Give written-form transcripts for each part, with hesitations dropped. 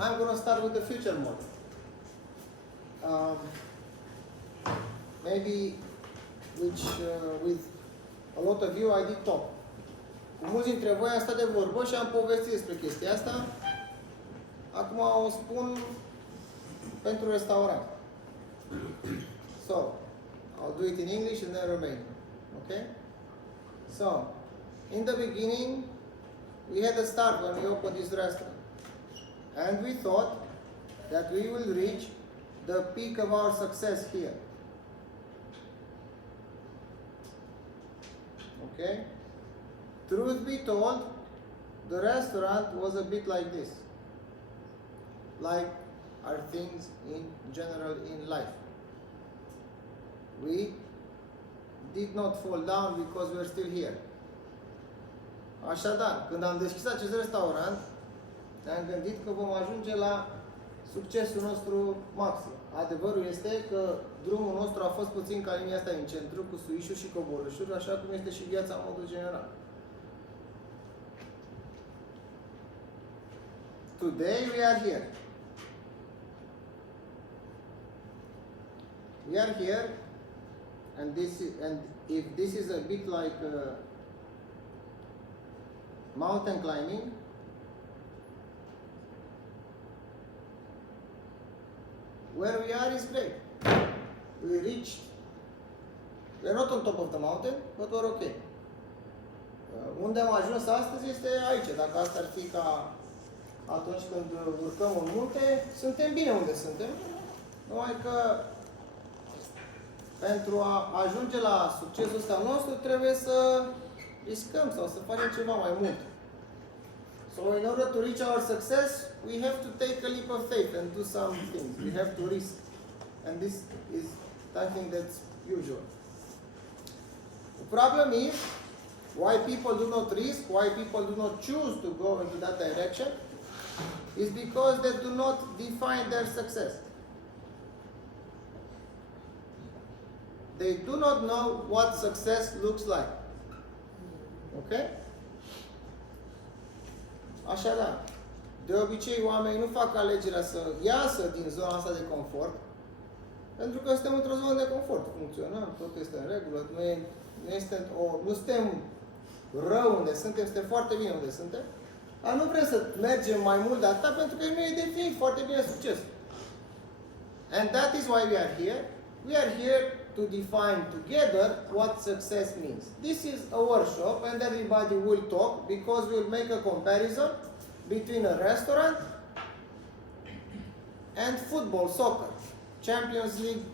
I'm going to start with the future mode. Maybe with a lot of you I did talk. Cu mulți dintre voi am stat de vorbă și am povestit despre chestia asta. Acum o spun pentru restaurant. So, I'll do it in English and then Romanian. Okay? So, in the beginning, we had a start when we opened this restaurant. And we thought that we will reach the peak of our success here. Okay? Truth be told, the restaurant was a bit like this. Like are things in general in life. We did not fall down because we are still here. Așadar, când am deschis acest restaurant, ne-am gândit că vom ajunge la succesul nostru maxim. Adevărul este că drumul nostru a fost puțin ca linia asta din centru, cu suișuri și coborâșuri, așa cum este și viața în modul general. Today we are here. We are here, and if this is a bit like mountain climbing, where we are is great. We are not on top of the mountain, but we're okay. Unde am ajuns astăzi este aici. Dacă asta ar fi ca atunci când urcăm un munte, suntem bine unde suntem. Numai că pentru a ajunge la succesul ăsta nostru trebuie să riscăm sau să facem ceva mai mult. So in order to reach our success, we have to take a leap of faith and do some things. We have to risk. And this is something that's usual. The problem is, why people do not risk, why people do not choose to go into that direction, is because they do not define their success. They do not know what success looks like. Okay? Așadar, de obicei oamenii nu fac alegerea să iasă din zona asta de confort, pentru că suntem într-o zonă de confort. Funcționăm, tot este în regulă, nu suntem rău unde suntem foarte bine unde suntem, dar nu vrem să mergem mai mult de atât, pentru că nu e definit foarte bine succes. And that is why we are here. We are here to define together what success means. This is a workshop and everybody will talk because we will make a comparison between a restaurant and football, soccer, Champions League,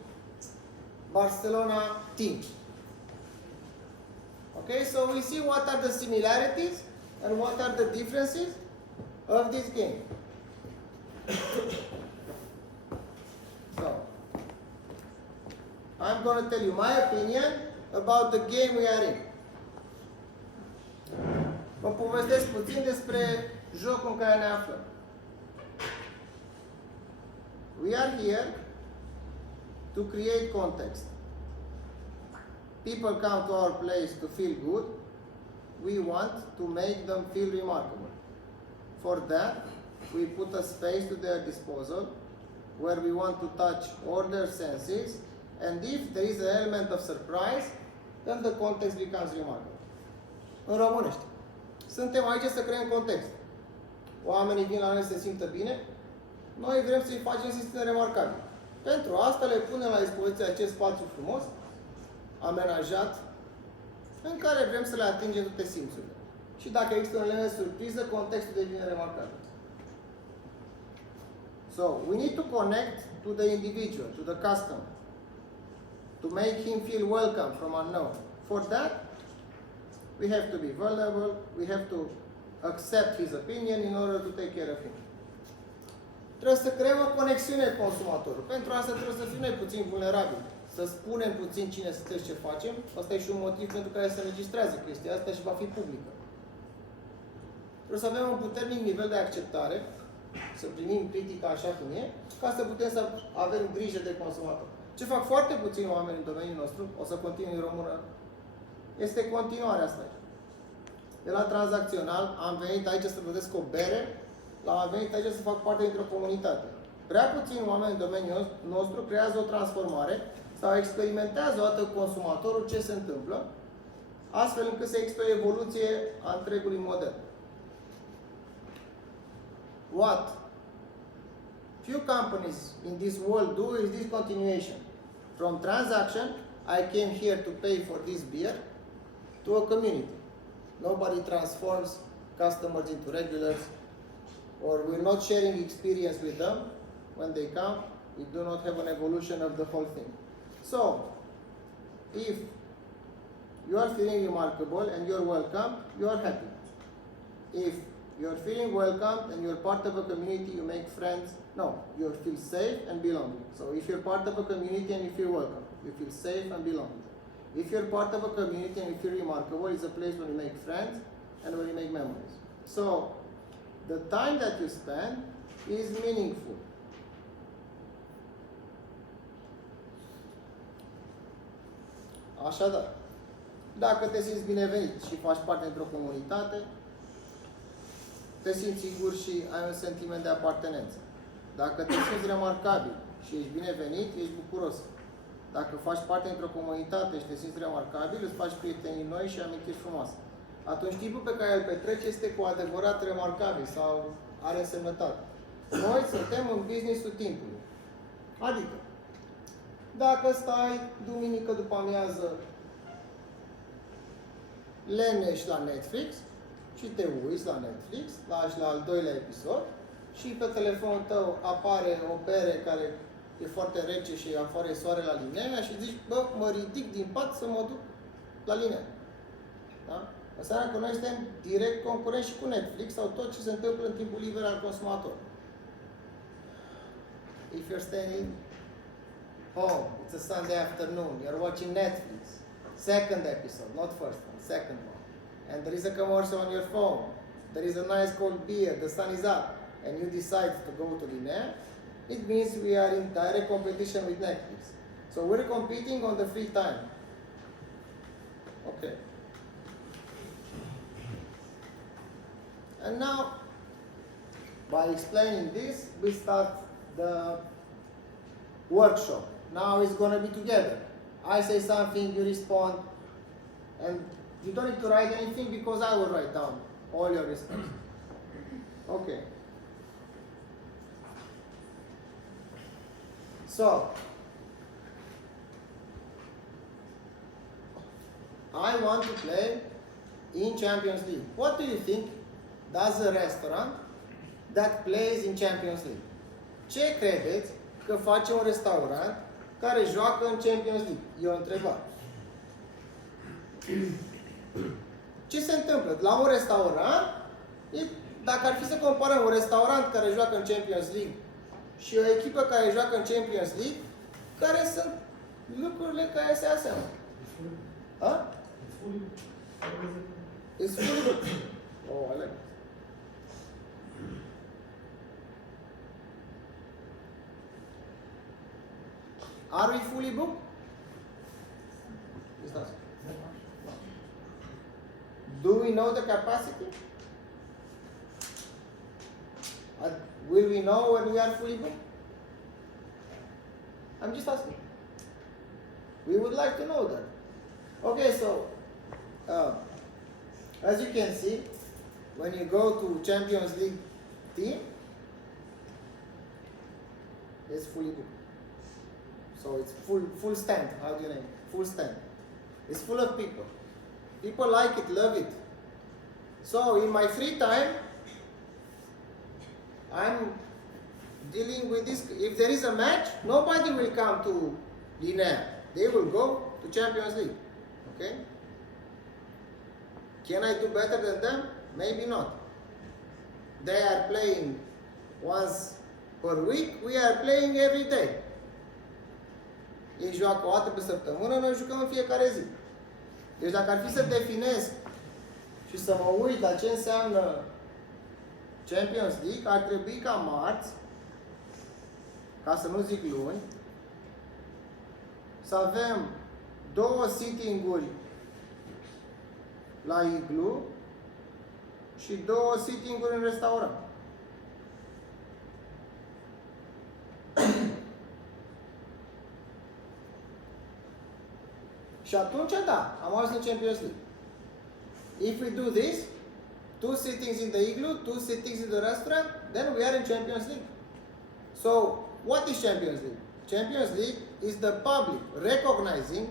Barcelona team. Okay, so we see what are the similarities and what are the differences of this game. So, I'm going to tell you my opinion about the game we are in. Vă povestesc puțin despre jocul în care ne aflăm. We are here to create context. People come to our place to feel good. We want to make them feel remarkable. For that, we put a space to their disposal where we want to touch all their senses, and if there is an element of surprise, then the context becomes remarkable. În românește. Suntem aici să creăm context. Oamenii vin la noi să se simtă bine, noi vrem să-i facem să se simtă remarcabil. Pentru asta le punem la dispoziție acest spațiu frumos, amenajat, în care vrem să le atingem toate simțurile. Și dacă există un element de surpriză, contextul devine remarcabil. So, we need to connect to the individual, to the customer, to make him feel welcome from unknown. For that, we have to be vulnerable, we have to accept his opinion in order to take care of him. Trebuie să creăm o conexiune cu consumatorul. Pentru asta trebuie să fim noi puțin vulnerabili. Să spunem puțin cine suntem și ce facem. Asta e și un motiv pentru care se înregistrează chestia asta și va fi publică. Trebuie să avem un puternic nivel de acceptare, să primim critica așa cum e, ca să putem să avem grijă de consumator. Ce fac foarte puțini oameni în domeniul nostru, o să continui în română, este continuarea asta. De la tranzacțional am venit aici să plătesc o bere, am venit aici să fac parte dintr-o comunitate. Prea puțini oameni în domeniul nostru creează o transformare sau experimentează odată cu consumatorul ce se întâmplă, astfel încât să existe o evoluție a întregului model. What few companies in this world do is this continuation. From transaction, I came here to pay for this beer, to a community. Nobody transforms customers into regulars, or we're not sharing experience with them when they come. We do not have an evolution of the whole thing. So, if you are feeling remarkable and you're welcome, you are happy. If you're feeling welcome and you're part of a community, you make friends, no, you feel safe and belonging. So if you're part of a community and you feel welcome, you feel safe and belonging. If you're part of a community and you feel remarkable, it's a place where you make friends and where you make memories. So the time that you spend is meaningful. Așadar, dacă te simți binevenit și faci parte dintr-o comunitate, te simți sigur și ai un sentiment de apartenență. Dacă te simți remarcabil și ești binevenit, ești bucuros. Dacă faci parte dintr-o comunitate și te simți remarcabil, îți faci prietenii noi și amintiri frumoase. Atunci timpul pe care îl petreci este cu adevărat remarcabil sau are însemnătate. Noi suntem în business-ul timpului. Adică, dacă stai duminică după amiază leneș la Netflix și te uiți la Netflix, lași la al doilea episod și pe telefonul tău apare o bere care e foarte rece și afară e soare la Linea și zici, bă, mă ridic din pat să mă duc la Linea. Da? Înseamnă că noi suntem direct concurenți și cu Netflix sau tot ce se întâmplă în timpul liber al consumatorului. If you're staying home, it's a Sunday afternoon, you're watching Netflix, second episode, not first one, second one. And there is a commercial on your phone, there is a nice cold beer, the sun is up, and you decide to go to Linea, it means we are in direct competition with Netflix. So we're competing on the free time. Okay. And now, by explaining this, we start the workshop. Now it's going to be together. I say something, you respond, and you don't need to write anything because I will write down all your responses. Okay. So, I want to play in Champions League. What do you think does a restaurant that plays in Champions League? Ce credeți că face un restaurant care joacă în Champions League? E o întrebare. Ce se întâmplă? La un restaurant, dacă ar fi să comparăm un restaurant care joacă în Champions League și o echipă care joacă în Champions League, care sunt lucrurile care se aseamănă? It's fully booked. Oh, I like it. Are we fully booked? Do we know the capacity? Will we know when we are fully booked? I'm just asking. We would like to know that. Okay, so as you can see, when you go to Champions League team, it's fully booked. So it's full stand. How do you name it? Full stand. It's full of people. People like it, love it. So in my free time, I'm dealing with this. If there is a match, nobody will come to Linea. They will go to Champions League. Okay? Can I do better than them? Maybe not. They are playing once per week. We are playing every day. Ei joacă o dată pe săptămână, noi jucăm în fiecare zi. Deci dacă ar fi să definez și să mă uit la ce înseamnă Champions League, ar trebui ca marți, ca să nu zic luni, să avem 2 sitting-uri la Iglu și 2 sitting-uri în restaurant. Și atunci, da, am ajuns în Champions League. If we do this, 2 sittings in the igloo, 2 sittings in the restaurant, then we are in Champions League. So, what is Champions League? Champions League is the public recognizing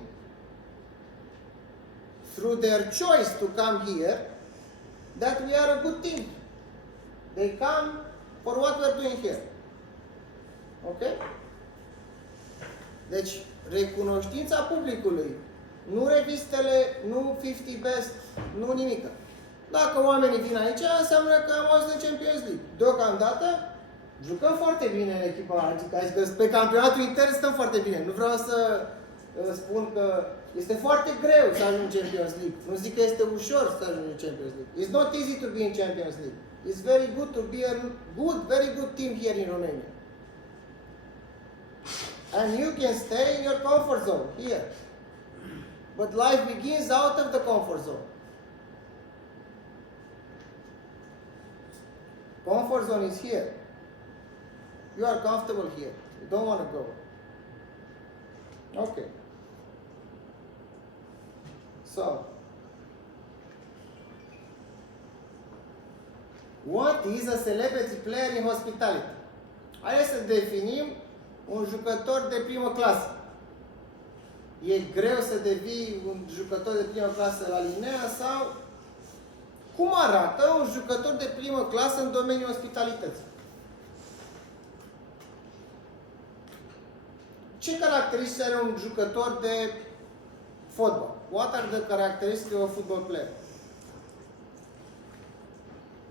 through their choice to come here that we are a good team. They come for what we are doing here. Ok? Deci, recunoștința publicului, nu revistele, nu 50 Best, nu nimică. Dacă oamenii vin aici, înseamnă că am ajuns în Champions League. Deocamdată, jucăm foarte bine în echipa, adică pe campionatul intern stăm foarte bine. Nu vreau să spun că este foarte greu să ajungi în Champions League. Nu zic că este ușor să ajungi în Champions League. It's not easy to be in Champions League. It's very good to be a very good team here in Romania. And you can stay in your comfort zone here. But life begins out of the comfort zone. Comfort zone is here. You are comfortable here. You don't want to go. Okay. So, what is a celebrity player in hospitality? Hai să definim un jucător de primă clasă. E greu să devii un jucător de primă clasă la Linea sau cum arată un jucător de primă clasă în domeniul ospitalității? Ce caracteristici are un jucător de fotbal? What are the characteristics of a football player?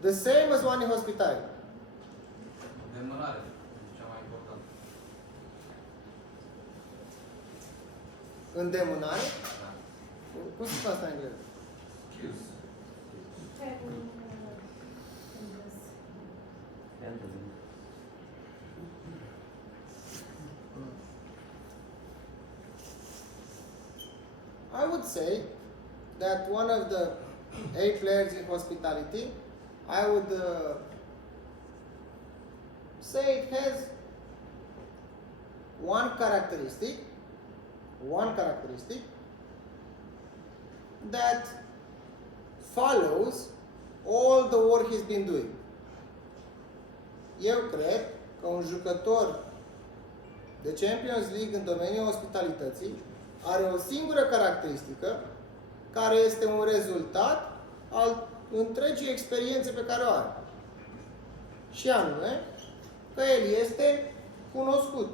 The same as one in hospitality. Demânare, cea mai importantă. Îndemânare? Da. Cum se spune asta în engleză? Skills. I would say that one of the A players in hospitality, I would say it has one characteristic that follows all the work he's been doing. Eu cred că un jucător de Champions League în domeniul ospitalității are o singură caracteristică care este un rezultat al întregii experiențe pe care o are. Și anume că el este cunoscut.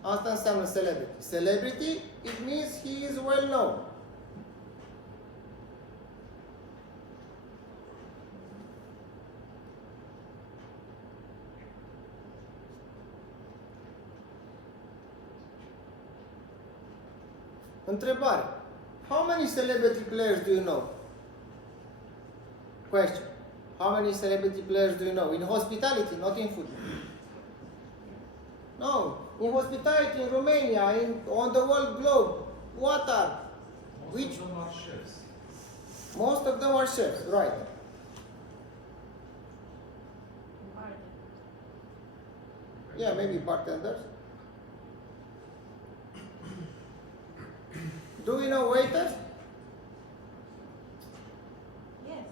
Asta înseamnă celebrity. Celebrity, it means he is well known. Întrebare. How many celebrity players do you know? Question. How many celebrity players do you know? In hospitality, not in football. No. In hospitality, in Romania, on the world globe. What are? Most of them are chefs. Most of them are chefs, right. Yeah, maybe bartenders. Do we know waiters? Yes.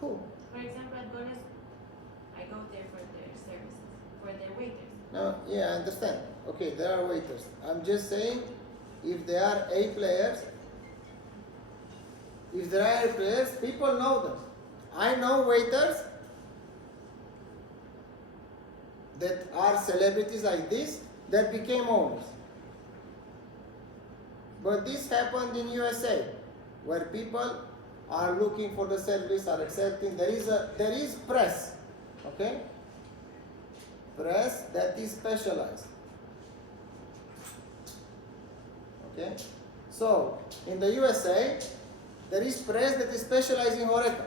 Who? For example, at Goles, I go there for their services, for their waiters. No, yeah, I understand. Okay, there are waiters. I'm just saying, if they are A players, people know them. I know waiters that are celebrities like this that became owners. But this happened in USA, where people are looking for the service, are accepting. There is press, okay? Press that is specialized. Okay? So, in the USA, there is press that is specialized in HoReCa,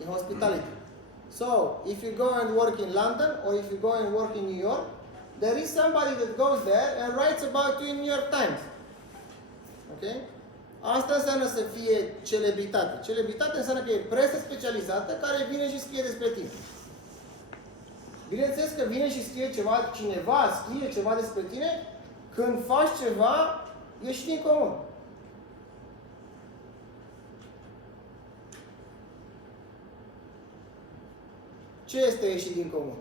in hospitality. So, if you go and work in London, or if you go and work in New York, there is somebody that goes there and writes about you in New York Times. Okay? Asta înseamnă să fie celebritate. Celebritate înseamnă că e presă specializată care vine și scrie despre tine. Bineînțeles că vine și scrie cineva scrie ceva despre tine Când faci ceva, ieși din comun. Ce este ieși din comun?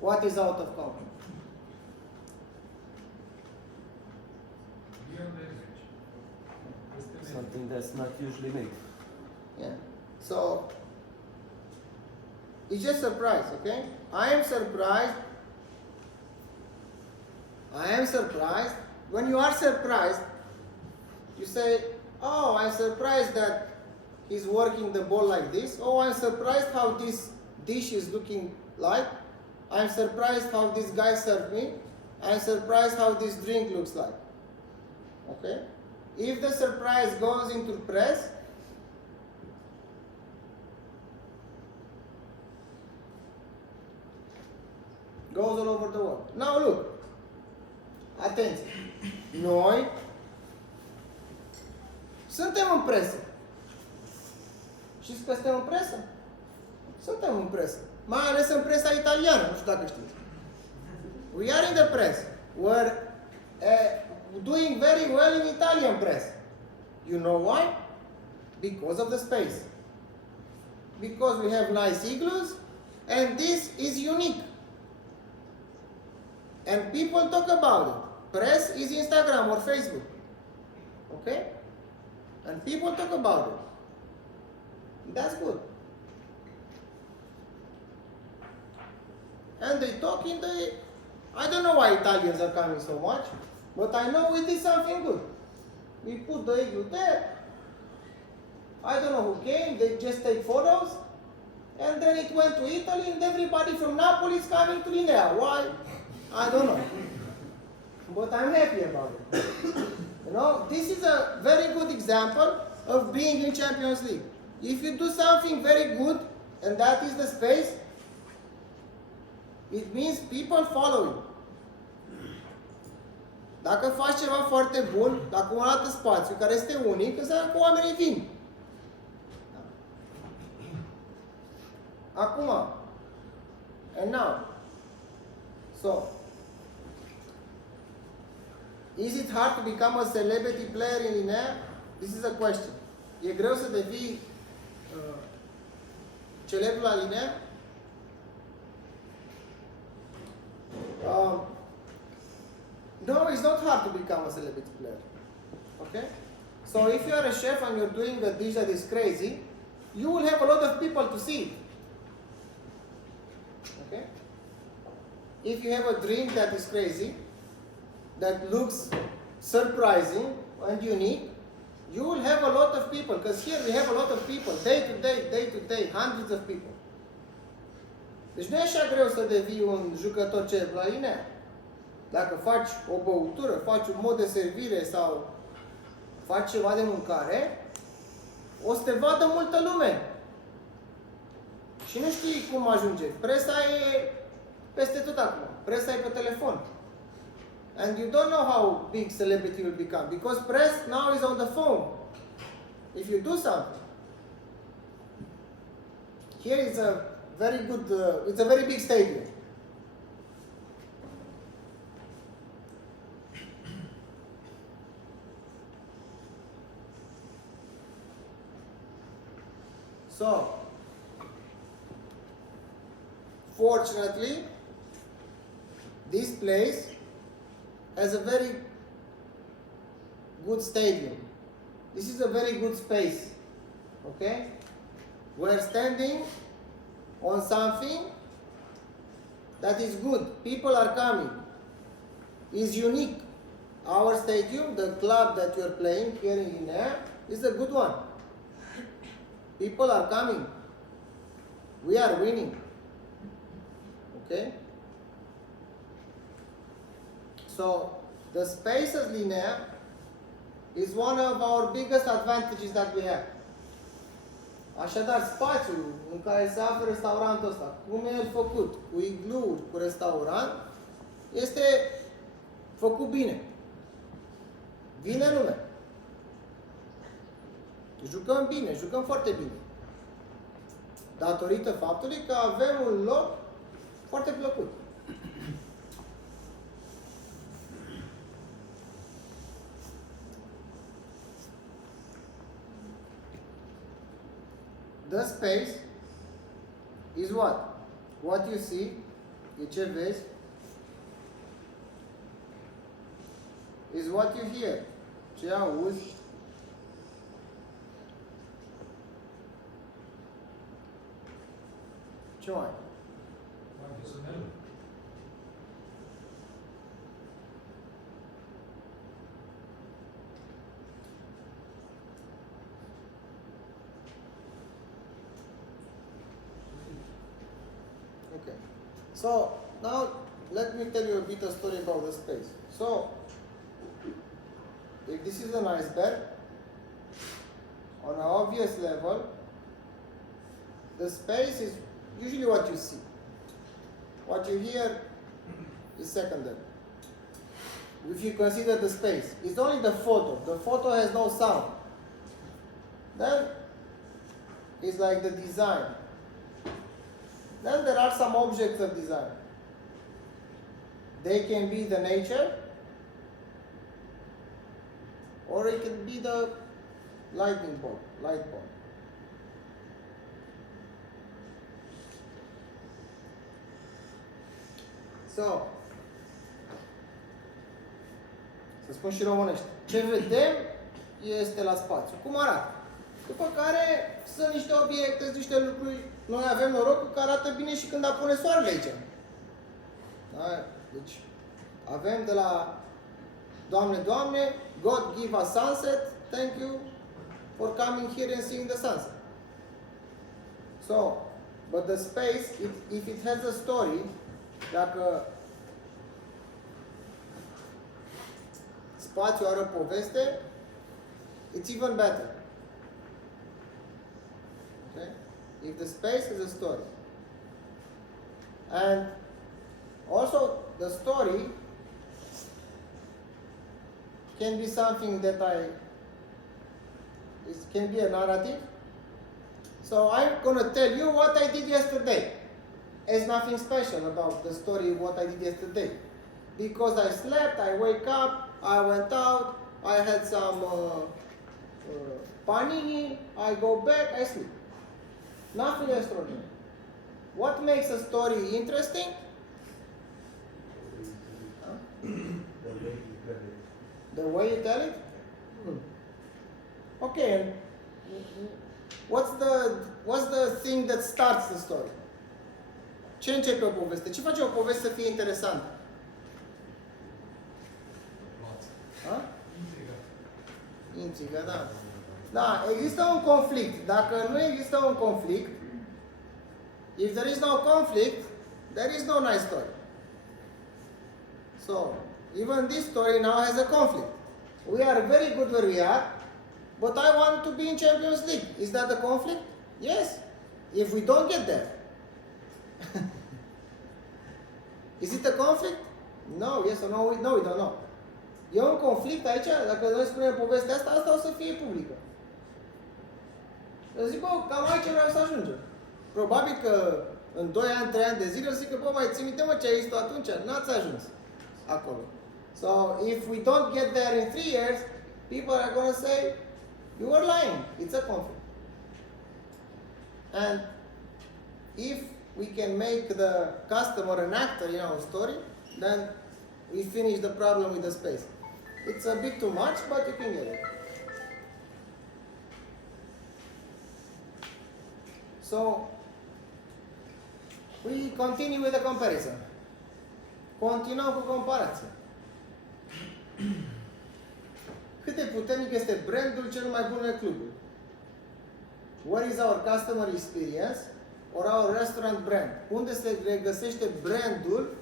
What is out of common? Beyond the average. Something that's not usually made. Yeah. So it's just surprise, okay? I am surprised. When you are surprised, you say, "Oh, I'm surprised that he's working the ball like this. Oh, I'm surprised how this dish is looking like. I'm surprised how this guy served me. I'm surprised how this drink looks like." Okay? If the surprise goes into press, goes all over the world. Now look, atenție. Noi suntem în presă. Știți că suntem în presă? Suntem în presă. Mai ales în presa italiană, nu știu dacă știți. We are in the press. We're doing very well in Italian press. You know why? Because of the space. Because we have nice igloos and this is unique. And people talk about it. Press is Instagram or Facebook. Okay? And people talk about it. That's good. And they talk in the... I don't know why Italians are coming so much, but I know we did something good. We put the igloo there. I don't know who came, they just take photos. And then it went to Italy and everybody from Napoli is coming to Linea. Why? I don't know. But I'm happy about it. You know, this is a very good example of being in Champions League. If you do something very good, and that is the space, it means people follow you. Dacă faci ceva foarte bun, dacă un alt spațiu care este unic, înseamnă că oamenii vin. Acum, and now, so, is it hard to become a celebrity player in Linea? This is a question. E greu să devii celebru la Linea? No, it's not hard to become a celebrity player. Okay? So if you are a chef and you're doing a dish that is crazy, you will have a lot of people to see it. Okay? If you have a drink that is crazy, that looks surprising and unique, you will have a lot of people, because here we have a lot of people, day to day, hundreds of people. Deci nu e așa greu să devii un jucător celebru la Linea. Dacă faci o băutură, faci un mod de servire sau faci ceva de mâncare, o să te vadă multă lume. Și nu știi cum ajunge. Presa e peste tot acum. Presa e pe telefon. And you don't know how big celebrity will become. Because press now is on the phone. If you do something. Here is a very good, it's a very big stadium. So, fortunately, this place has a very good stadium. This is a very good space. Okay? We're standing on something that is good. People are coming. It's unique. Our stadium, the club that you're playing here in Linea, is a good one. People are coming. We are winning. Okay? So, the space at Linea is one of our biggest advantages that we have. Așadar, spațiul în care se află restaurantul ăsta, cum e el făcut, cu igluuri, cu restaurant, este făcut bine. Vine lume. Jucăm bine, jucăm foarte bine. Datorită faptului că avem un loc foarte plăcut. the space is what? What you see, e ce vezi, is what you hear, ce auzi. Ce mai? Like is a melody. Okay. So now let me tell you a bit of story about the space. So if this is an iceberg, on an obvious level, the space is usually what you see. What you hear is secondary. If you consider the space, it's only the photo. The photo has no sound. Then it's like the design. Then there are some objects of design. They can be the nature, or it can be the lightning bolt, light bulb. So, să spun și românește. Ce vedem este la spațiu. Cum arată? După care sunt niște obiecte, sunt niște lucruri. Noi avem norocul că arată bine și când apune soarele aici. Da? Deci, avem de la Doamne, Doamne, God give us sunset, thank you for coming here and seeing the sunset. So, but the space, if it has a story, dacă spațiul are o poveste, it's even better. Okay? If the space is a story. And also the story can be something that it can be a narrative. So I'm gonna tell you what I did yesterday. There's nothing special about the story of what I did yesterday. Because I slept, I wake up, I went out, I had some panini, I go back, I sleep. Nothing extraordinary. What makes a story interesting? Huh? The way you tell it? Okay, and what's the thing that starts the story? Ce începe o poveste? Ce face o poveste să fie interesantă? Ha? Intrigă, da. Da, există un conflict. Dacă nu există un conflict, if there is no conflict, there is no nice story. So, even this story now has a conflict. We are very good where we are, but I want to be in Champions League. Is that a conflict? Yes. If we don't get there. Is it a conflict? No, yes or no? No, we don't know. E un conflict aici? Dacă noi spunem povestea asta, asta o să fie publică. Eu zic, bă, cam aici vreau să ajungem. Probabil că în 2 ani, 3 ani de zile, eu zic că, bă, mai ții minte, mă, ce ai zis tu atunci? N-ați ajuns acolo. So, if we don't get there in 3 years, people are going to say, you were lying. It's a conflict. And if we can make the customer an actor in our story, then we finish the problem with the space. It's a bit too much, but you can get it. So, we continue with the comparison. Continuăm cu comparația. Cât de puternic este brandul cel mai bun în cluburi? What is our customer experience or our restaurant brand? Unde se regăsește brandul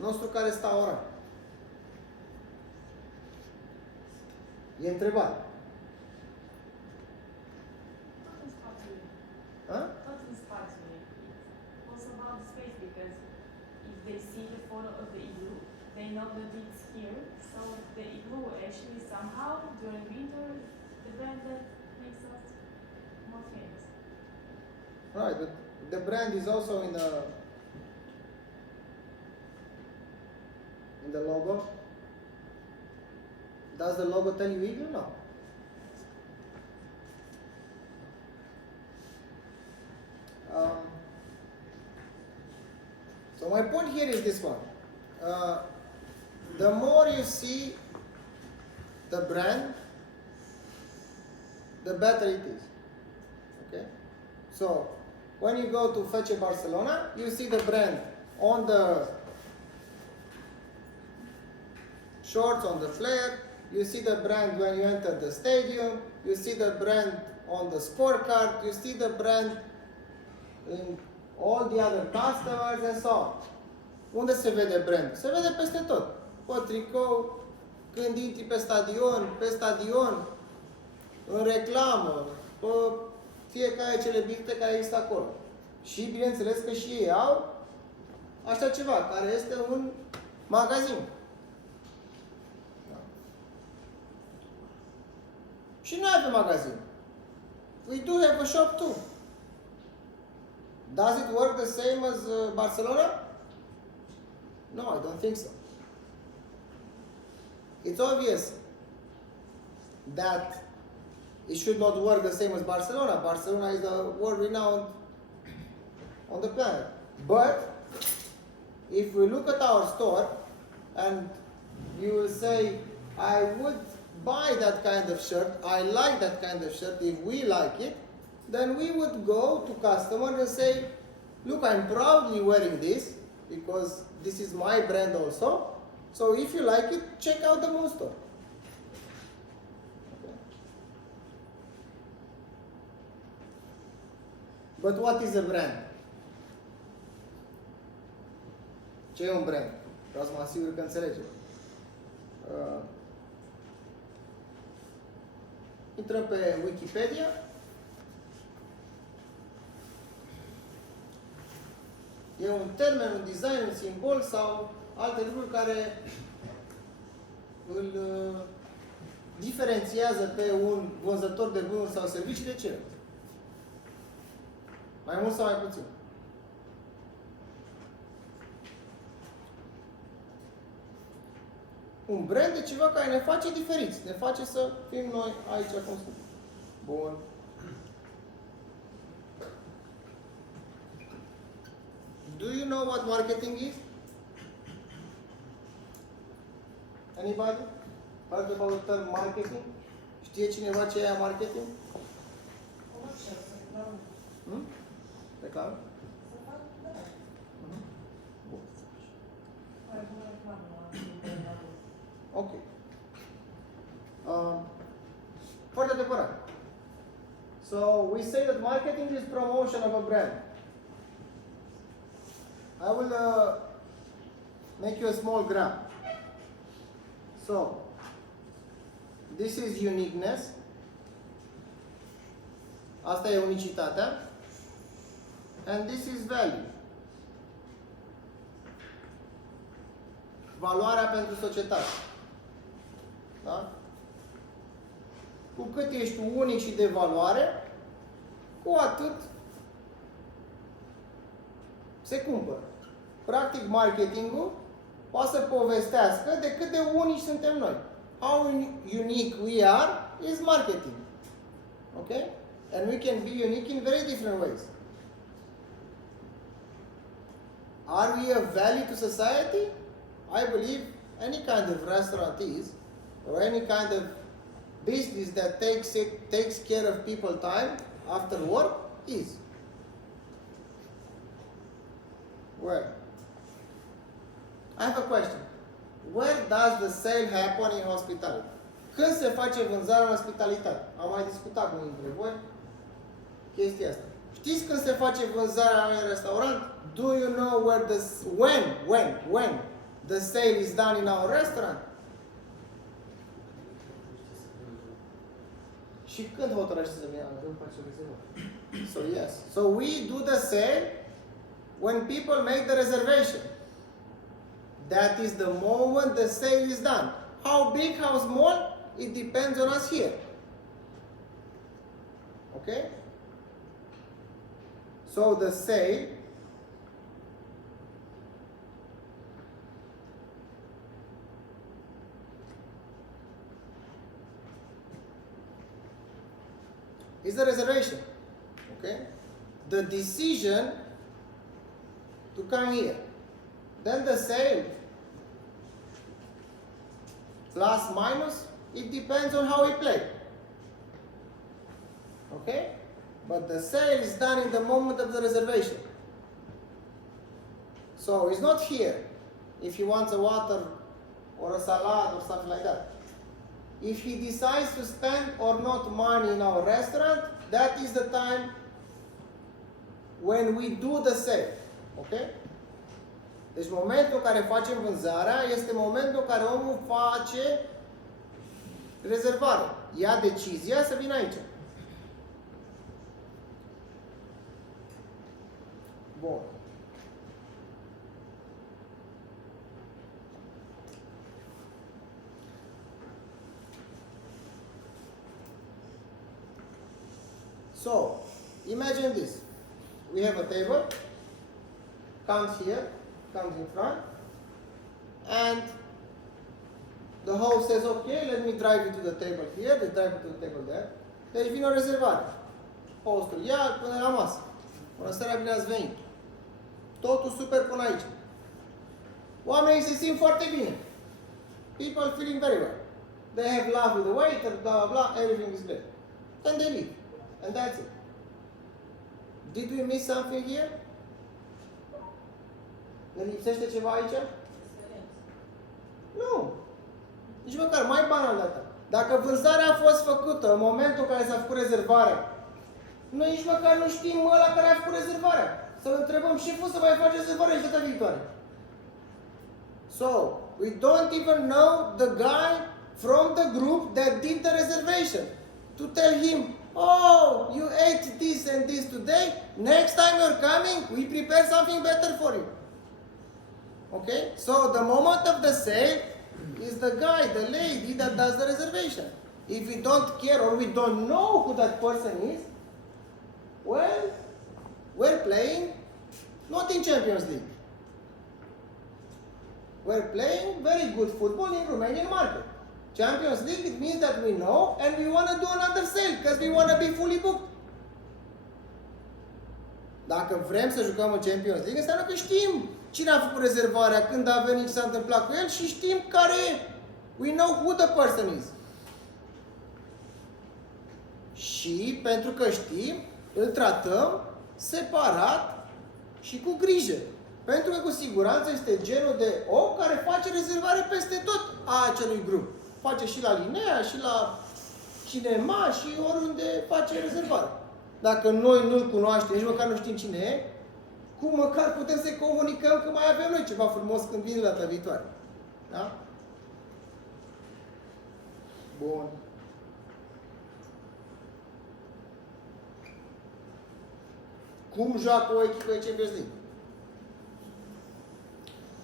nostru ca restaurant? E întrebare. Tot în spațiu. Ha? Tot în spațiu. It's also about the space because if they see the photo of the igloo, they know that it's here. So the igloo actually somehow during winter the brand that makes us more famous. Right, but the brand is also in the logo. Does the logo tell you igloo? No. here is this one. The more you see the brand, the better it is. Okay? So, when you go to Fece Barcelona, you see the brand on the shorts, on the flare, you see the brand when you enter the stadium, you see the brand on the scorecard, you see the brand in all the other customers and so on. Unde se vede brand? Se vede peste tot. Pe tricou, când intri pe stadion, în reclamă, pe fiecare celebritate care există acolo. Și bineînțeles că și ei au așa ceva, care este un magazin. Da. Și noi avem magazin. We do have a shop too. Does it work the same as Barcelona? No, I don't think so. It's obvious that it should not work the same as Barcelona. Barcelona is the world renowned on the planet. But if we look at our store and you will say, I would buy that kind of shirt, I like that kind of shirt, if we like it, then we would go to customer and say, look, I'm proudly wearing this because this is my brand also. So if you like it, check out the Moon store. Okay. But what is a brand? Ce e un brand? Vreau să mă asigur că înțelegem. Intrăm pe Wikipedia. E un termen, un design, un simbol sau alte lucruri care îl diferențiază pe un vânzător de bunuri sau servicii de celălalt. Mai mult sau mai puțin. Un brand e ceva care ne face diferiți, ne face să fim noi aici cum suntem. Bun. Do you know what marketing is? Anybody? Heard about the term marketing? Știe cineva ce e marketing? Reclamă? Bun. Ok. Foarte adevărat. So we say that marketing is promotion of a brand. I will make you a small graph. So this is uniqueness. Asta e unicitatea. And this is value. Valoarea pentru societate. Da? Cu cât ești unic și de valoare, cu atât se cumpără. Practic, marketingul poate să povestească de cât de unici suntem noi. How unique we are is marketing. Okay? And we can be unique in very different ways. Are we of value to society? I believe any kind of restaurant is, or any kind of business that takes care of people time after work is. Well, I have a question. Where does the sale happen in hospitality? Când se face vânzarea în hospitalitate? Am mai discutat cu unii dintre voi chestia asta. Știți când se face vânzarea în restaurant? Do you know where when the sale is done in our restaurant? Și când hotărăște să vină? So yes. So we do the sale when people make the reservation. That is the moment the sale is done. How big, how small, it depends on us here. Okay? So the sale is the reservation. Okay? The decision to come here. Then the sale, plus minus, it depends on how we play. Okay? But the sale is done in the moment of the reservation. So it's not here if he wants a water or a salad or something like that. If he decides to spend or not money in our restaurant, that is the time when we do the sale. Okay? Deci momentul în care facem vânzarea este momentul în care omul face rezervare. Ia decizia să vină aici. Bun. So, imagine this. We have a table, comes here, comes in front, and the host says, okay, let me drive you to the table here, they drive you to the table there. Deci vine o rezervare. Hostul ia până la masă. Bună seara, bine ați venit. Totul super până aici. Oamenii se simt foarte bine. People feeling very well. They have laughed with the waiter, blah, blah, blah, everything is great. And they leave. And that's it. Did we miss something here? Ne lipsește ceva aici? Nu. Nici măcar, mai banal de atât. Dacă vânzarea a fost făcută în momentul în care s-a făcut rezervarea, noi nici măcar nu știm ăla care a făcut rezervarea. Să-l întrebăm șeful să mai face rezervarea și data viitoare. So, we don't even know the guy from the group that did the reservation. To tell him, oh, you ate this and this today, next time you're coming, we prepare something better for you. Okay? So, the moment of the sale is the guy, the lady that does the reservation. If we don't care or we don't know who that person is, well, we're playing not in Champions League. We're playing very good football in Romanian market. Champions League, it means that we know and we want to do another sale because we want to be fully booked. Dacă vrem să jucăm în Champions League, înseamnă că știm cine a făcut rezervarea, când a venit, ce s-a întâmplat cu el și știm care e. We know who the person is. Și pentru că știm, îl tratăm separat și cu grijă. Pentru că cu siguranță este genul de om care face rezervare peste tot a acelui grup. Face și la Linea, și la cinema, și oriunde face rezervare. Dacă noi nu-l cunoaștem, nici măcar nu știm cine e, cum măcar putem să-i comunicăm că mai avem noi ceva frumos când vine data viitoare. Da? Bun. Cum joacă o echipă în Champions League?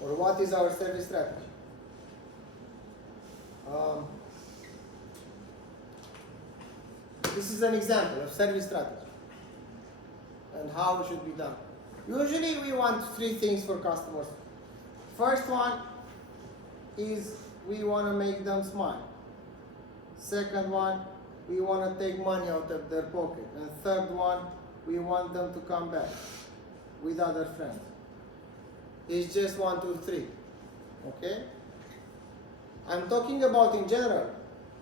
Or what is our service strategy? This is an example of service strategy and how it should be done. Usually we want three things for customers. First one is we want to make them smile. Second one, we want to take money out of their pocket. And third one, we want them to come back with other friends. It's just 1, 2, 3. Okay? I'm talking about in general.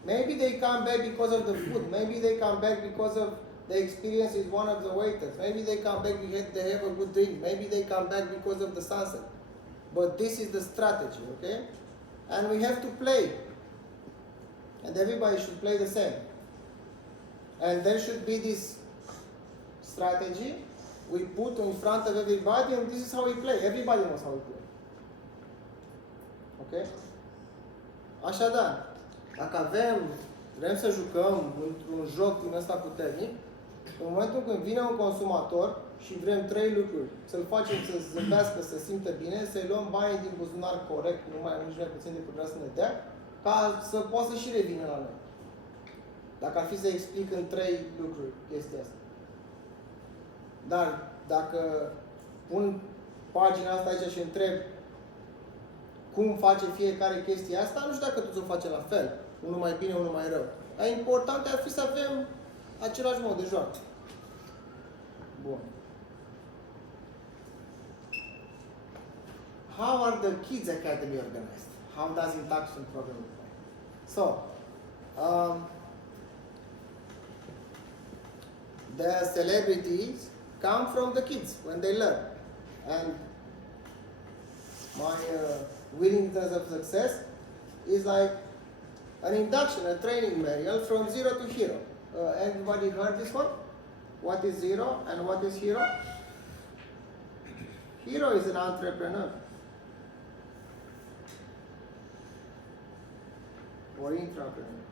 Maybe they come back because of the food. Maybe they come back because of the experience with one of the waiters. Maybe they come back because they have a good drink. Maybe they come back because of the sunset. But this is the strategy, okay? And we have to play. And everybody should play the same. And there should be this strategy we put in front of everybody, and this is how we play. Everybody knows how we play. Okay? Așadar, dacă vrem să jucăm într-un joc din ăsta puternic, în momentul când vine un consumator și vrem trei lucruri, să-l facem să zâmbească, să simtă bine, să-i luăm banii din buzunar corect, nu mai nici mai puțin decât vrea să ne dea, ca să poată să și revină la noi. Dacă ar fi să explic în trei lucruri chestia asta. Dar dacă pun pagina asta aici și întreb cum face fiecare chestie asta, nu știu dacă toți o face la fel. Unul mai bine, unul mai rău. Dar important ar fi să avem același mod de joacă. Bun. how are the kids academy organized? How does induction program look like? So, the celebrities come from the kids when they learn, and my willingness of success is like an induction, a training manual from zero to hero. Everybody heard this one? What is zero and what is hero? Hero is an entrepreneur or intrapreneur.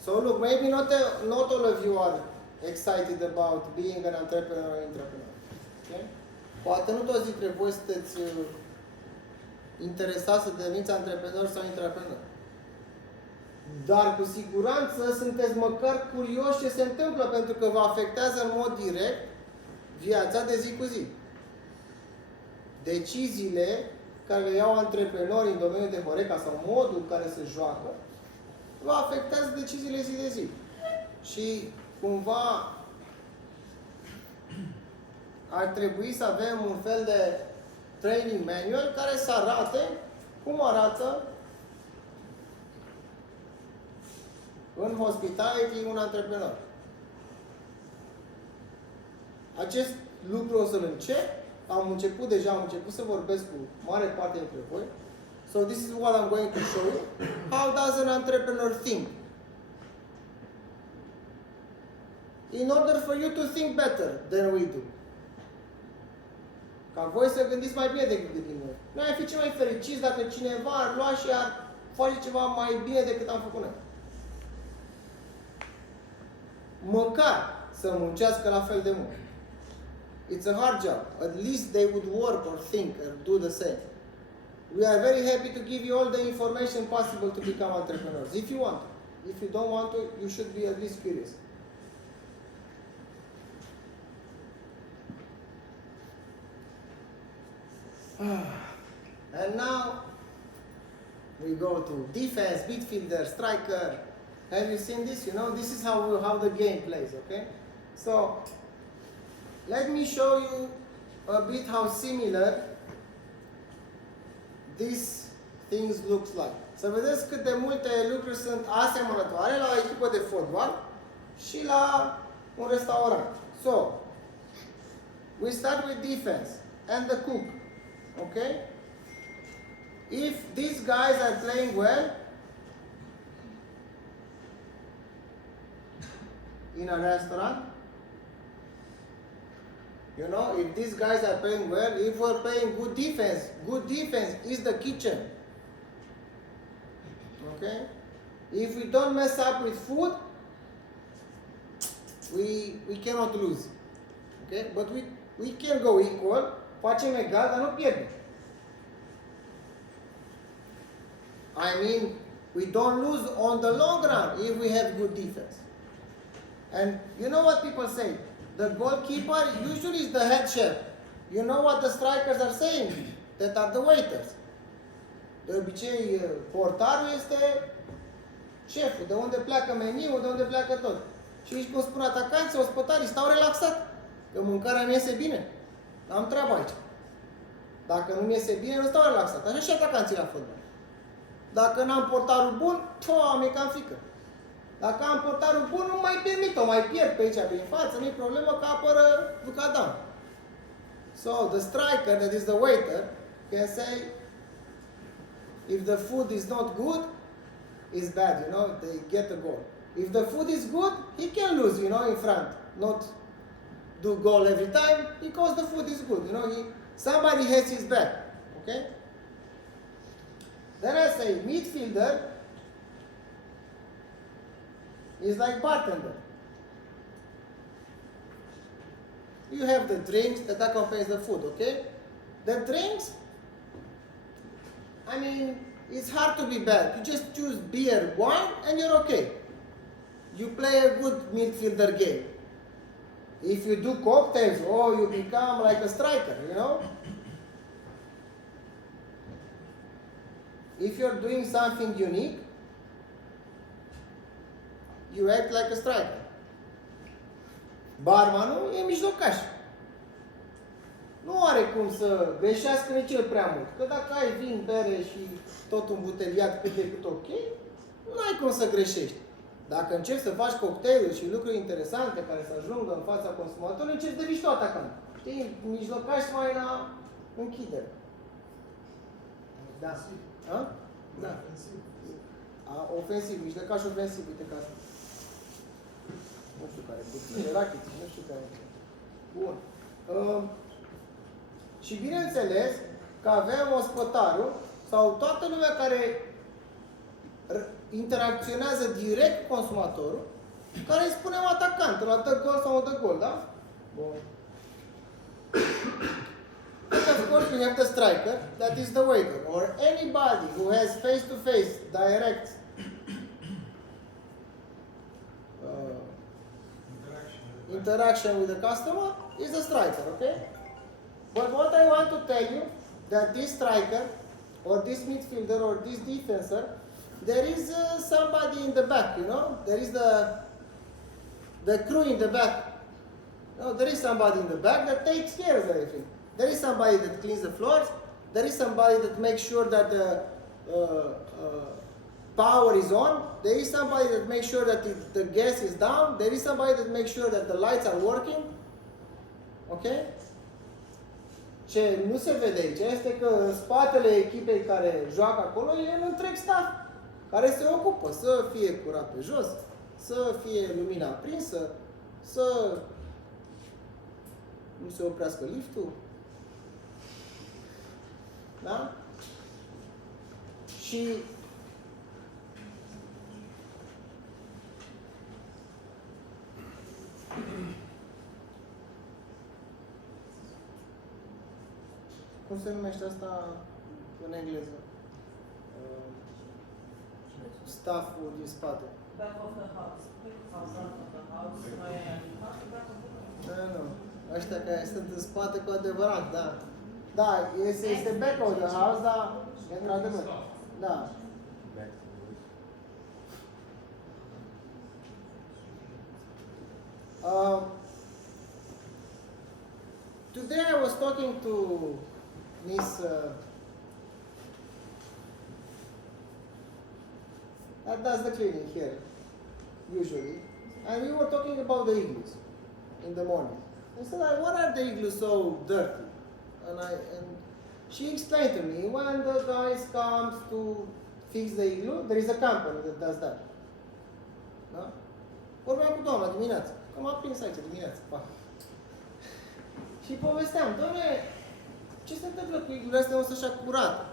So look, maybe not all of you are excited about being an entrepreneur or intrapreneur. Okay? Poate nu toți dintre voi sunteți interesați să deveniți antreprenori sau intraprenori. Dar cu siguranță sunteți măcar curioși ce se întâmplă, pentru că vă afectează în mod direct viața de zi cu zi. Deciziile care le iau antreprenorii în domeniul de Horeca sau modul în care se joacă, vă afectează deciziile zi de zi. Și cumva ar trebui să avem un fel de training manual care să arate cum arată în hospitality un antreprenor. Acest lucru o să-l încep. Am început să vorbesc cu mare parte dintre voi. So this is what I'm going to show you. How does an entrepreneur think? In order for you to think better than we do. Ca voi să gândiți mai bine decât gândim noi. Noi am fi cei mai fericiți dacă cineva ar lua și ar face ceva mai bine decât am făcut noi. Măcar să muncească la fel de mult. It's a hard job. At least they would work or think or do the same. We are very happy to give you all the information possible to become entrepreneurs. If you want to. If you don't want to, you should be at least curious. And now we go to defense, midfielder, striker. Have you seen this? You know, this is how the game plays, okay? So, let me show you a bit how similar these things looks like. Să vedeți cât de multe lucruri sunt asemănătoare la o echipă de fotbal și la un restaurant. So, we start with defense and the cook, okay? If these guys are playing well in a restaurant, you know, if these guys are playing well, if we're playing good defense is the kitchen. Okay? If we don't mess up with food, we cannot lose. Okay? But we can go equal, facem egal, dar nu pierdem. I mean, we don't lose on the long run if we have good defense. And you know what people say? The goalkeeper usually is the head chef. You know what the strikers are saying? That are the waiters. De obicei, portarul este șeful, de unde pleacă meniul, de unde pleacă tot. Și aici, cum spun atacanții, ospătarii stau relaxat, că mâncarea mi iese bine. N-am treabă aici. Dacă nu mi iese bine, nu stau relaxat. Așa și atacanții la fotbal. Dacă n-am portarul bun, mi-e cam frică. Dacă am portarul bun, nu mai permit-o, mai pierd pe aici, prin față, nu-i problemă, că apără Bucadam. So, the striker, that is the waiter, can say, if the food is not good, it's bad, you know, they get a goal. If the food is good, he can lose, you know, in front, not do goal every time, because the food is good, you know, somebody has his back, okay? Then I say, midfielder is like bartender. You have the drinks that accompanies the food, okay? The drinks, I mean, it's hard to be bad. You just choose beer, wine, and you're okay. You play a good midfielder game. If you do cocktails, you become like a striker, you know? If you're doing something unique, you act like a striker. Barmanul e mijlocaș. Nu are cum să greșească nici el prea mult. Că dacă ai vin, bere și tot un buteliat cât de cât ok, nu ai cum să greșești. Dacă începi să faci cocktailuri și lucruri interesante care să ajungă în fața consumatorului, începi să devii tu atacant. Știi? Mijlocaș mai la închidere. Da. A? Da. Ofensiv, mijlocaș ofensiv, uite ca asta. Nu știu care, puțin, racket, nu știu care. Bun. Și bineînțeles că avem ospătarul sau toată lumea care interacționează direct cu consumatorul, care îi spunem atacant, la dă gol sau dă gol, da? Bun. And of course we have the striker, that is the waiter, or anybody who has face-to-face direct interaction with the customer is a striker, okay? But what I want to tell you, that this striker, or this midfielder, or this defender, there is somebody in the back, you know? There is the crew in the back. No, there is somebody in the back that takes care of everything. There is somebody that cleans the floors. There is somebody that makes sure that the power is on. There is somebody that makes sure that the gas is down. There is somebody that makes sure that the lights are working. Okay? Ce nu se vede aici este că în spatele echipei care joacă acolo e un întreg staff care se ocupă să fie curat pe jos, să fie lumina aprinsă, să nu se oprească liftul. Da? Și cum se numește asta în engleză? Stafful din spate. Back of the house. Front of the house. Nu. Ăștia care sunt în spate cu adevărat, da. Da, este back of the house, dar într-adevăr. Da. Today I was talking to Miss that does the cleaning here, usually, and we were talking about the igloos in the morning. I said, "What are the igloos so dirty?" And she explained to me when the guys comes to fix the igloo, there is a company that does that. Da? Vorbeam cu doamna dimineața, că m-a prins aici dimineața. Și povesteam, doamne, ce se întâmplă cu iglurile astea însă așa curate?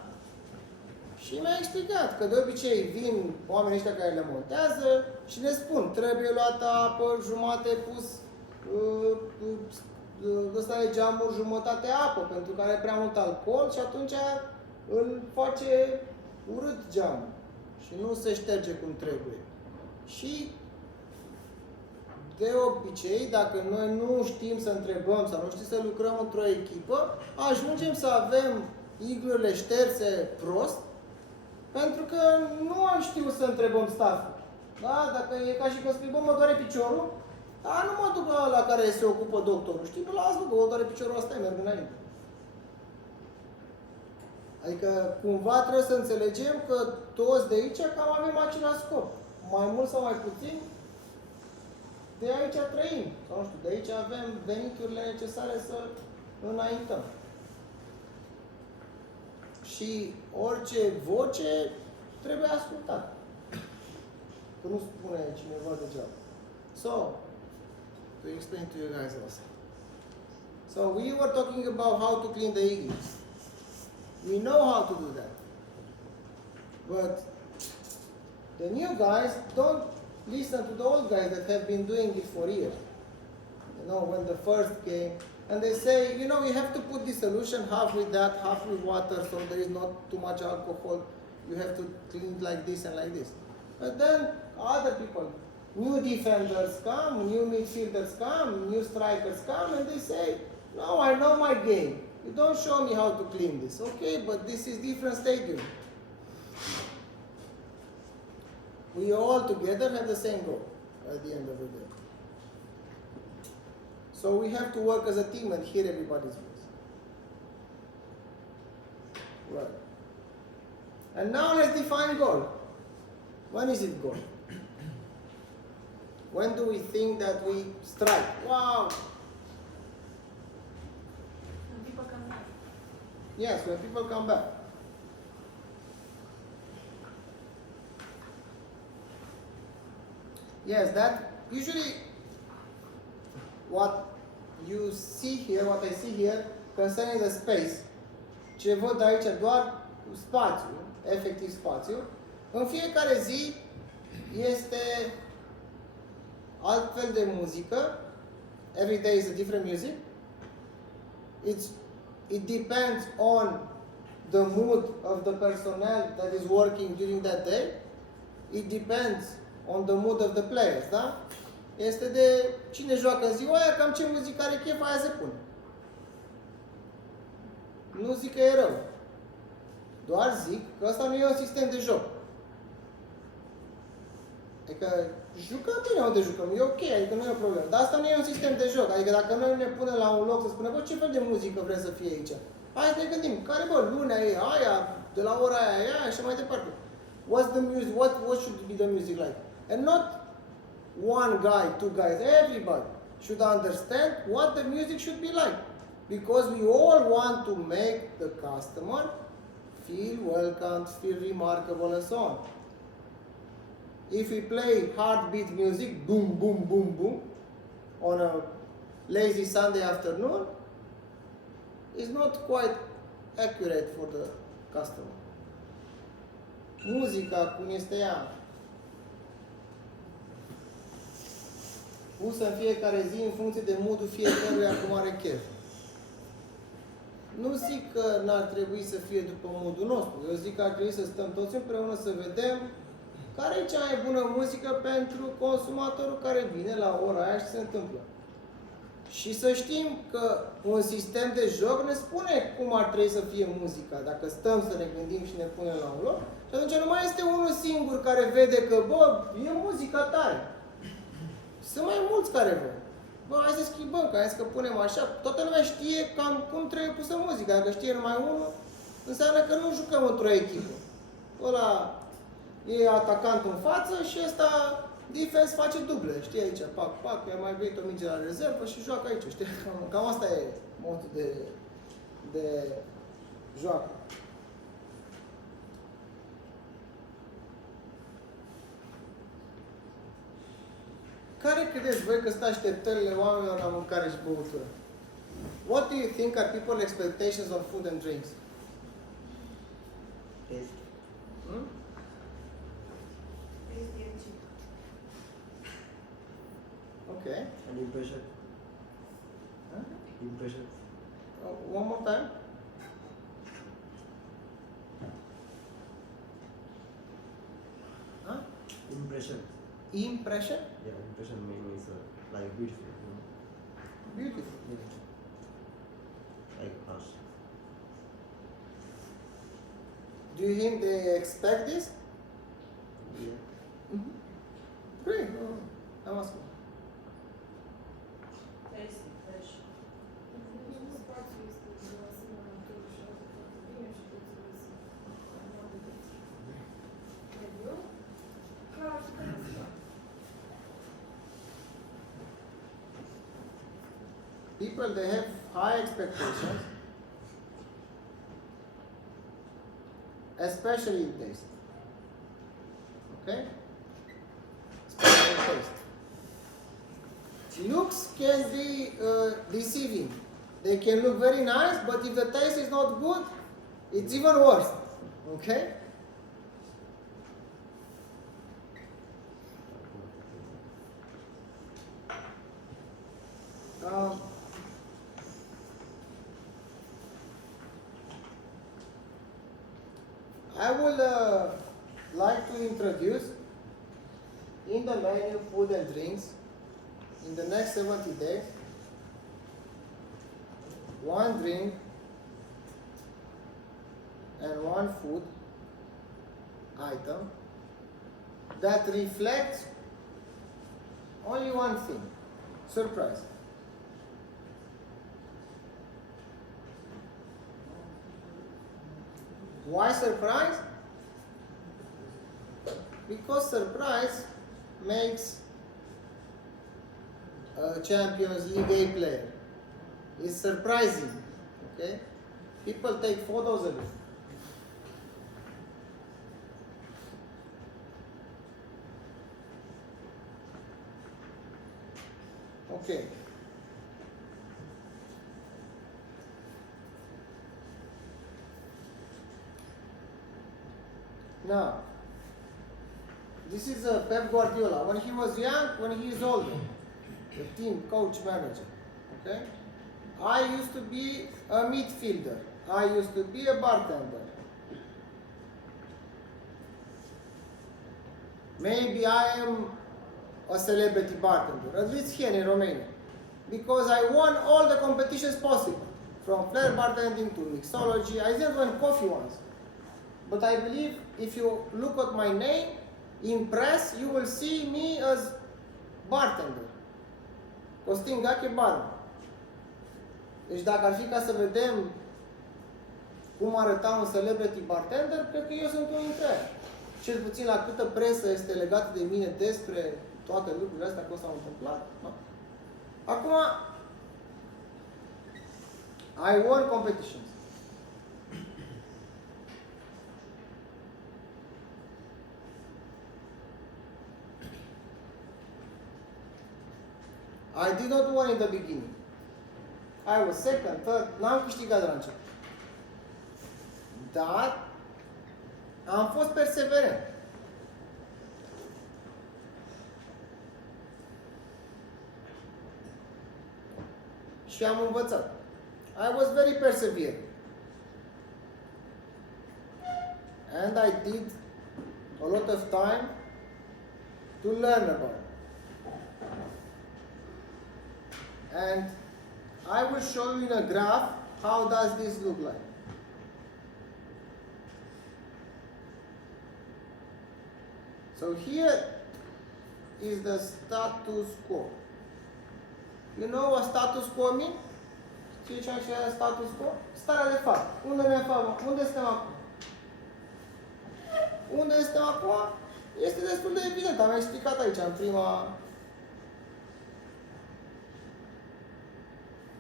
Și mi-a explicat că de obicei vin oamenii ăștia care le montează și ne spun, trebuie luată apă, jumate pus ăsta e geamul, jumătate apă, pentru că are prea mult alcool și atunci îl face urât geamul și nu se șterge cum trebuie. Și de obicei, dacă noi nu știm să întrebăm sau nu știm să lucrăm într-o echipă, ajungem să avem iglurile șterse prost, pentru că nu am știut să întrebăm stafful. Da? Dacă e ca și când spui, bă, mă doare piciorul, dar nu mă duc la care se ocupă doctorul. Știi, bă, lasă-mă că mă doare piciorul ăsta, merg înainte. Adică, cumva trebuie să înțelegem că toți de aici cam avem același scop. Mai mult sau mai puțin, de aici trăim. Sau nu știu, de aici avem veniturile necesare să înaintăm. Și orice voce trebuie ascultat. Că nu spune cineva degeaba. So, to explain to you guys also. So we were talking about how to clean the igloos. We know how to do that. But the new guys don't listen to the old guys that have been doing it for years. You know, when the first came, and they say, you know, you have to put the solution half with that, half with water, so there is not too much alcohol. You have to clean it like this and like this. But then other people, new defenders come, new midfielders come, new strikers come, and they say, no, I know my game. You don't show me how to clean this. Okay, but this is different stadium. We all together have the same goal at the end of the day. So we have to work as a team and hear everybody's voice. Right. And now let's define goal. When is it goal? When do we think that we strike? Wow! When people come back. Yes, when people come back. Yes, that usually what you see here, what I see here concerning the space, ce văd aici doar spațiu, efectiv spațiu, în fiecare zi este altfel de muzică, every day is a different music. It depends on the mood of the personnel that is working during that day. It depends on the mood of the players, da? Este de cine joacă în ziua aia, cam ce muzică are chef, aia se pune. Nu zic că e rău. Doar zic că ăsta nu e un sistem de joc. Adică jucăm bine unde jucăm, e ok, adică nu e o problemă. Dar asta nu e un sistem de joc. Adică dacă noi ne punem la un loc să spunem, bă, ce fel de muzică vrem să fie aici? Hai să ne gândim, care, bă, lunea e aia, de la ora aia e aia și mai departe. What's the music, what should be the music like? And not one guy, two guys, everybody should understand what the music should be like. Because we all want to make the customer feel welcome, feel remarkable and so on. If we play heartbeat music, boom, boom, boom, boom, on a lazy Sunday afternoon, it's not quite accurate for the customer. Muzica, cum este ea, pusă în fiecare zi în funcție de modul fiecăruia cum are chef. Nu zic că n-ar trebui să fie după modul nostru. Eu zic că ar trebui să stăm toți împreună să vedem care e cea mai bună muzică pentru consumatorul care vine la ora aia și se întâmplă. Și să știm că un sistem de joc ne spune cum ar trebui să fie muzica. Dacă stăm să ne gândim și ne punem la un loc, și atunci nu mai este unul singur care vede că, bă, e muzica tare. Sunt mai mulți care văd. Bă, hai să schimbăm, că hai să punem așa. Toată lumea știe cam cum trebuie pusă muzica. Dacă știe numai unul, înseamnă că nu jucăm într-o echipă. Ăla e atacant în față și ăsta defense face duble. Știi aici, pac, pac, i-a mai venit o minge la rezervă și joacă aici. Știi? Cam asta e modul de joacă. Care credeți voi că stă așteptările oamenilor la mâncare și băutură? What do you think are people's expectations on food and drinks? Taste. Hmm? Okay. And impression. Huh? Impression. One more time. Huh? Impression. Impression? Yeah, impression means like beautiful. You know? Beautiful. Yeah. Like us. Do you think they expect this? Yeah. Mm-hmm. Great. I'm asking. Tasty, fresh. People, they have high expectations, especially in taste. Okay? Especially in taste. Looks can be deceiving. They can look very nice, but if the taste is not good, it's even worse. Okay? I would like to introduce in the menu food and drinks in the next 70 days one drink and one food item that reflects only one thing. Surprise. Why surprise? Because surprise makes a Champions League A player. It's surprising. Okay? People take photos of it. Okay. Now, this is Pep Guardiola. When he was young, when he is older, the team coach manager. Okay? I used to be a midfielder. I used to be a bartender. Maybe I am a celebrity bartender, at least here in Romania. Because I won all the competitions possible. From flair bartending to mixology. I didn't win coffee once. But I believe if you look at my name, in press, you will see me as bartender. Costin Gache Barman. Deci dacă ar fi ca să vedem cum arăta un celebrity bartender, cred că eu sunt unul dintre ei. Cel puțin la câtă presă este legată de mine despre toate lucrurile astea, cum s-au întâmplat. No? Acum, I won competitions. I did not win in the beginning. I was second, third, n-am câștigat de la început. Dar am fost perseverent. Și am învățat. I was very perseverant. And I did a lot of time to learn about it. And I will show you in a graph how does this look like. So here is the status quo. You know what status quo means? Știți ce înseamnă status quo? Starea de fapt. Unde suntem acum? Unde suntem acum? Este destul de evident. Am explicat aici în prima.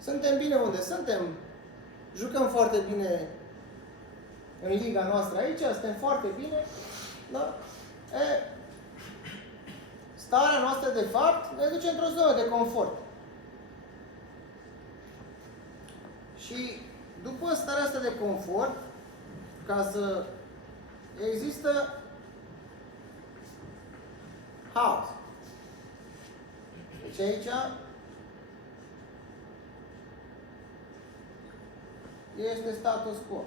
Suntem bine unde suntem. Jucăm foarte bine în liga noastră aici. Suntem foarte bine. Da? Starea noastră de fapt ne duce într-o zonă de confort. Și după starea asta de confort, ca să există haos. Deci aici este status quo.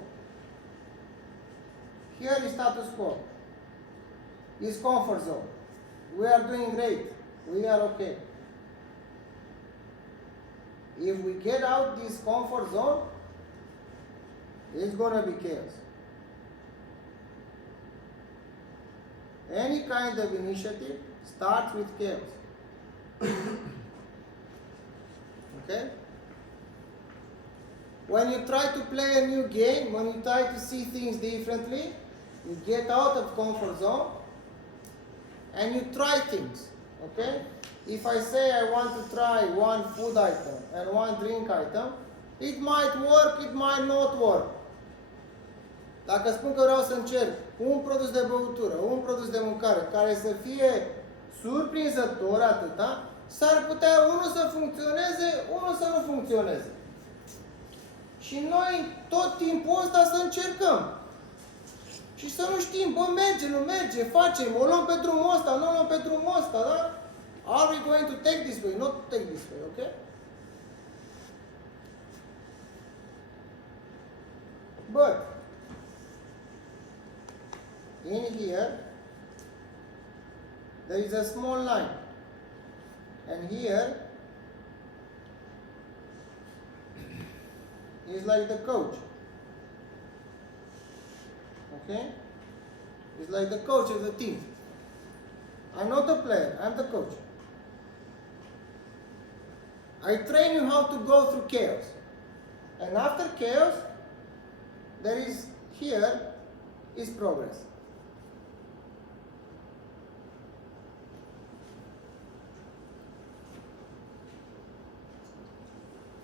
Here is status quo. Is comfort zone. We are doing great. We are okay. If we get out this comfort zone, it's gonna be chaos. Any kind of initiative starts with chaos. Okay? When you try to play a new game, when you try to see things differently, you get out of comfort zone and you try things. Okay? If I say I want to try one food item and one drink item, it might work, it might not work. Dacă spun că vreau să încerc un produs de băutură, un produs de mâncare care să fie surprinzător atâta, s-ar putea unul să funcționeze, unul să nu funcționeze. Și noi tot timpul ăsta să încercăm. Și să nu știm, bă, merge, nu merge, facem, o luăm pe drumul ăsta, nu o luăm pe drumul ăsta, da? Are we going to take this way? Not take this way, okay? But in here there is a small line, and here is like the coach. Okay? It's like the coach of the team. I'm not the player, I'm the coach. I train you how to go through chaos. And after chaos, there is here is progress.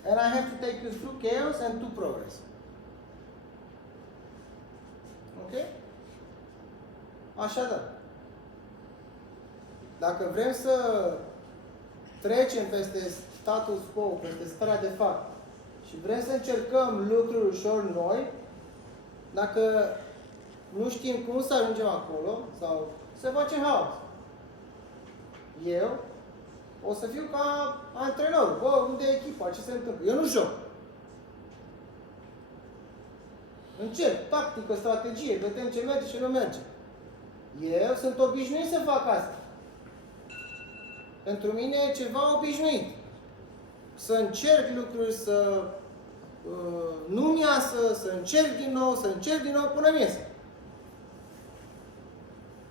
And I have to take you through chaos and to progress. Ok? Așadar, dacă vrem să trecem peste status quo, peste starea de fapt și vrem să încercăm lucruri ușor noi, dacă nu știm cum să ajungem acolo sau să facem haos. Eu o să fiu ca antrenor. Bă, unde e echipa? Ce se întâmplă? Eu nu joc. Încerc, tactică, strategie, vedem ce merge și nu merge. Eu sunt obișnuit să fac asta. Pentru mine e ceva obișnuit. Să încerc lucruri, să nu-mi iasă, să încerc din nou până mi iese.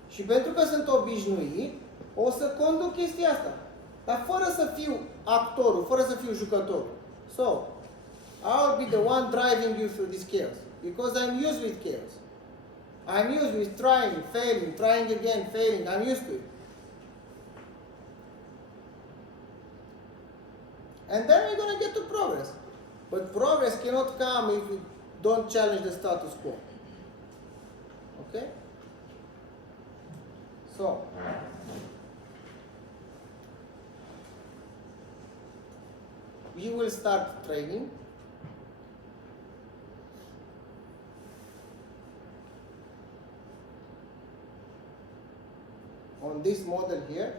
Și pentru că sunt obișnuit, o să conduc chestia asta. Dar fără să fiu actorul, fără să fiu jucătorul. So, I'll be the one driving you through this chaos. Because I'm used with chaos. I'm used with trying, failing, trying again, failing. I'm used to it. And then we're going to get to progress. But progress cannot come if we don't challenge the status quo. Okay? So, we will start training. On this model here.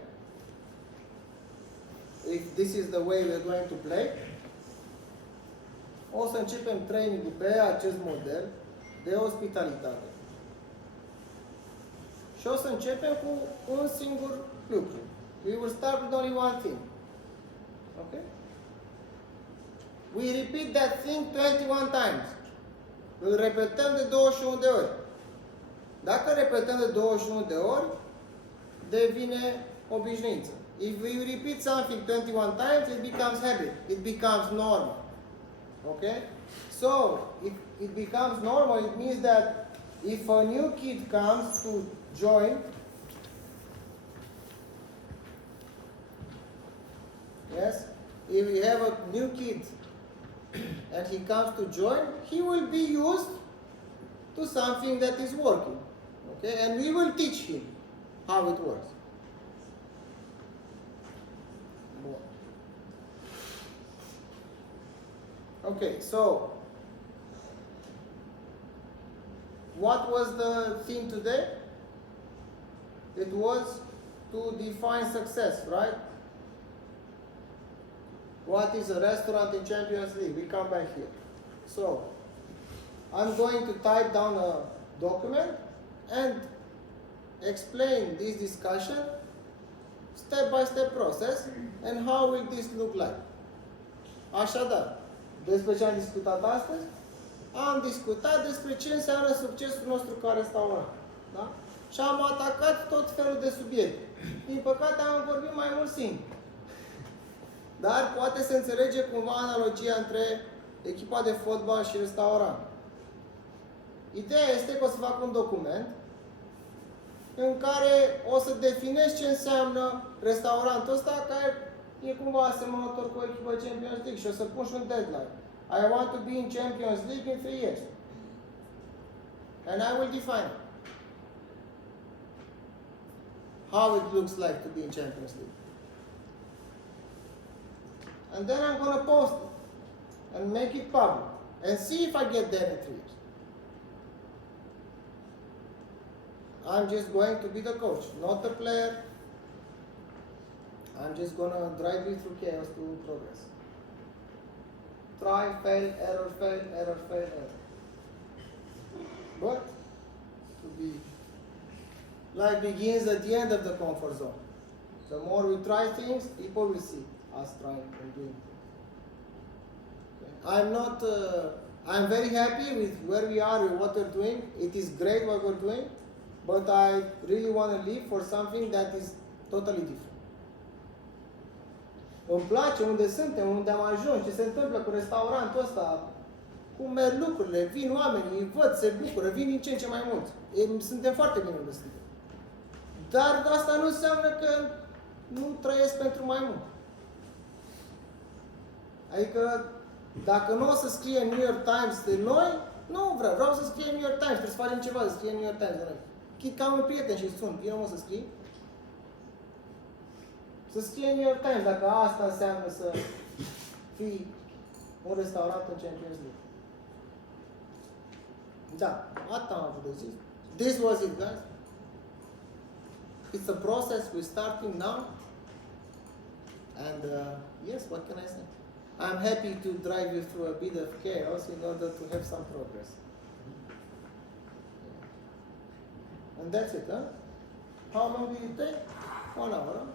If this is the way we're going to play, o să începem training-ul pe acest model de ospitalitate. Și o să începem cu un singur lucru. We will start with only one thing. Okay? We repeat that thing 21 times. Îl repetăm de 21 de ori. Dacă repetăm de 21 de ori, devine obișnuință. If we repeat something 21 times, it becomes habit. It becomes normal. Okay? So, if it becomes normal, it means that if a new kid comes to join, yes, if we have a new kid and he comes to join, he will be used to something that is working. Okay? And we will teach him how it works. Okay, so what was the theme today? It was to define success, right? What is a restaurant in Champions League? We come back here. So, I'm going to type down a document and explain this discussion, step-by-step process, and how will this look like. Așadar, despre ce am discutat astăzi? Am discutat despre ce înseamnă succesul nostru ca restaurant. Da? Și am atacat tot felul de subiecte. Din păcate am vorbit mai mult simplu. Dar poate se înțelege cumva analogia între echipa de fotbal și restaurant. Ideea este că o să fac un document în care o să definesc ce înseamnă restaurantul ăsta, care e cumva asemănător cu echipa Champions League și o să pun și un deadline. I want to be in Champions League in 3 years. And I will define it. How it looks like to be in Champions League. And then I'm going to post it and make it public and see if I get there in 3 years. I'm just going to be the coach, not the player. I'm just going to drive you through chaos to progress. Try, fail, error, fail, error, fail, error. But to be life begins at the end of the comfort zone. The more we try things, people will see us trying and doing things. Okay. I'm very happy with where we are, with what we're doing. It is great what we're doing, but I really want to live for something that is totally different. Îmi place unde suntem, unde am ajuns, ce se întâmplă cu restaurantul ăsta. cum merg lucrurile, vin oamenii, îi văd, se bucură, vin din ce în ce mai mulți. Suntem foarte bine unde suntem. Dar asta nu înseamnă că nu trăiesc pentru mai mult. Adică, dacă nu o să scrie New York Times de noi, nu vreau să scrie New York Times, trebuie să facem ceva, să scrie New York Times de noi. Chit ca un prieten și sun, vină mă să scrii. Să scrie New York Times, dacă asta înseamnă să fii un restaurant în Champions League. Da, asta am avut de zis. This was it, guys. It's a process, we're starting now. And yes, what can I say? I'm happy to drive you through a bit of chaos in order to have some progress. And that's it, huh? How long did it take? 1 hour, huh?